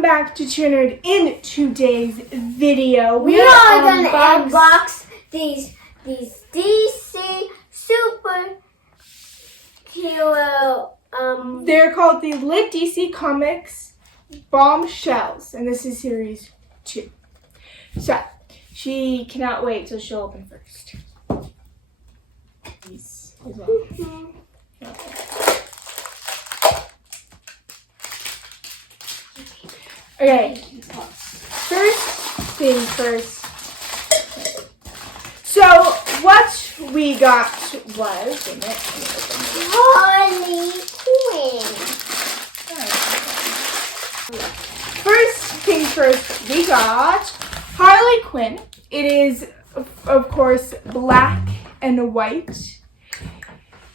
welcome back to Tunered. In today's video, we are going to unbox these DC super hero. They're called the Lit DC Comics Bombshells, and this is series 2. So she cannot wait till she'll open first. These as well. Okay, first thing first. So what we got was Harley Quinn. First thing first, we got Harley Quinn. It is, of course, black and white.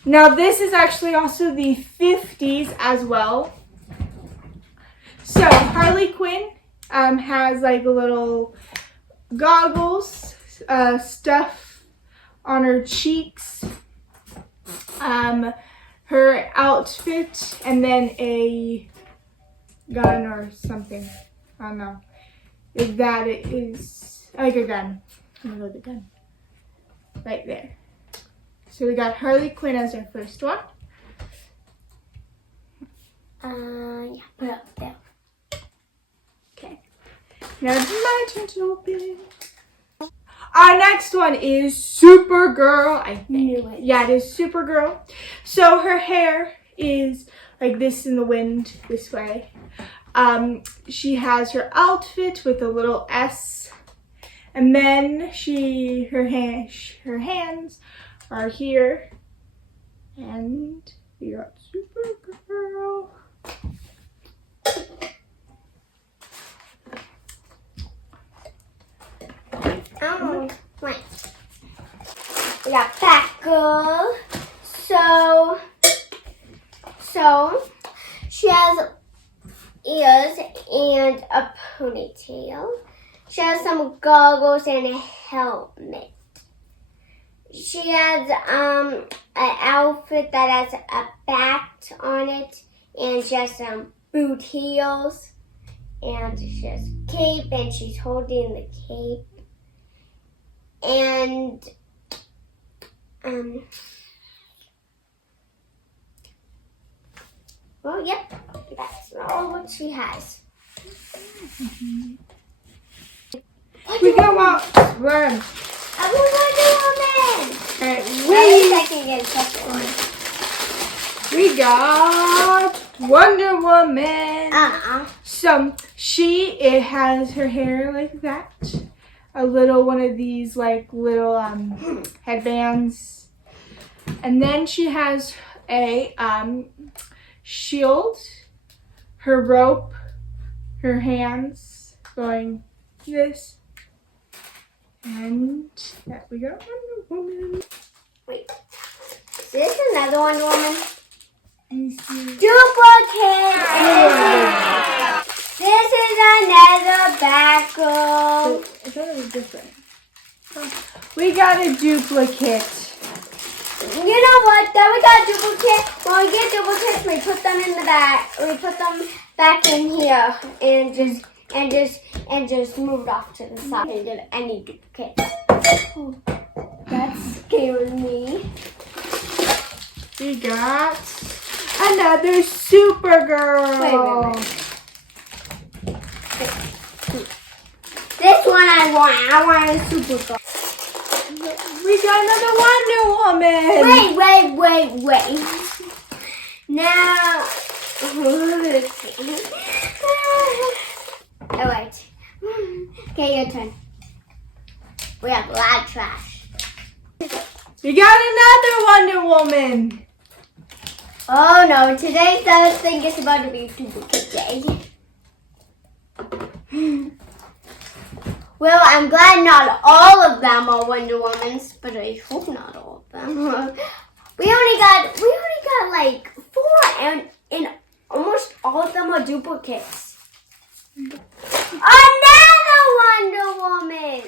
Now this is actually also the 50s as well. So Harley Quinn has like little goggles, stuff on her cheeks, her outfit, and then a gun or something. I don't know. If that is like a gun. I'm gonna go with the gun. Right there. So we got Harley Quinn as our first one. Yeah, put it up there. Okay. Now it's my turn to open. Our next one is Supergirl, I think. Yeah, it is Supergirl. So her hair is like this in the wind, this way. She has her outfit with a little S. And then her hands are here. And we got Supergirl. Oh, right. We got Batgirl. So she has ears and a ponytail. She has some goggles and a helmet. She has an outfit that has a bat on it, and she has some boot heels, and she has a cape, and she's holding the cape. And well, yep, that's all what she has. We got one. Run. I want Wonder Woman. Alright, we got Wonder Woman. So it has her hair like that. A little one of these like little headbands. And then she has a shield, her rope, her hands going this. And that we got Wonder Woman. Wait, is this another Wonder Woman? Duplicate! This is another Batgirl. I thought it was different. We got a duplicate. You know what? Then we got duplicate. When we get duplicates, we put them in the back. We put them back in here and just move it off to the side. And get any duplicates. Oh, that scared me. We got another Supergirl. Wait. This one I want a Supergirl. We got another Wonder Woman. Wait. Now, let's see. Oh, wait. Okay, your turn. We have a lot of trash. We got another Wonder Woman. Oh no, today's the thing is about to be duplicate day. Well, I'm glad not all of them are Wonder Womans, but I hope not all of them. We only got like 4, and almost all of them are duplicates. Another Wonder Woman.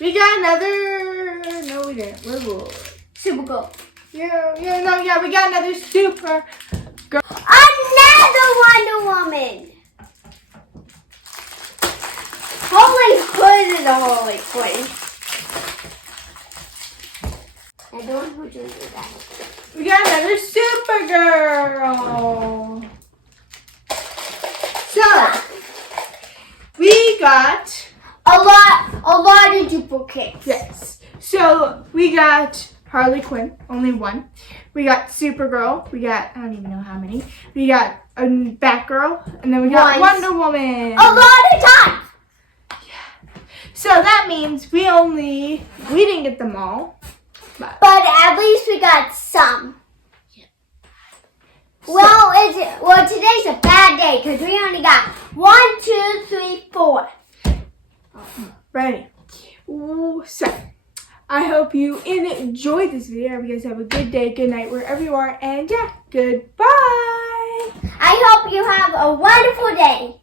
We got another. No, we didn't. Supergirl. Supergirl. Yeah, we got another Supergirl. the Wonder Woman. Holy Hood is a holy queen. I don't know who to do that. We got another Supergirl. So, we got a lot of duplicates. yes. So we got Harley Quinn, only one. We got Supergirl. We got I don't even know how many. We got a Batgirl, and then we got Wonder Woman. A lot of times. So that means we didn't get them all. But at least we got some. Yeah. Well, today's a bad day because we only got 1, 2, 3, 4. Ready. Ooh, so, I hope you enjoyed this video. I hope you guys have a good day, good night, wherever you are. And yeah, goodbye. I hope you have a wonderful day.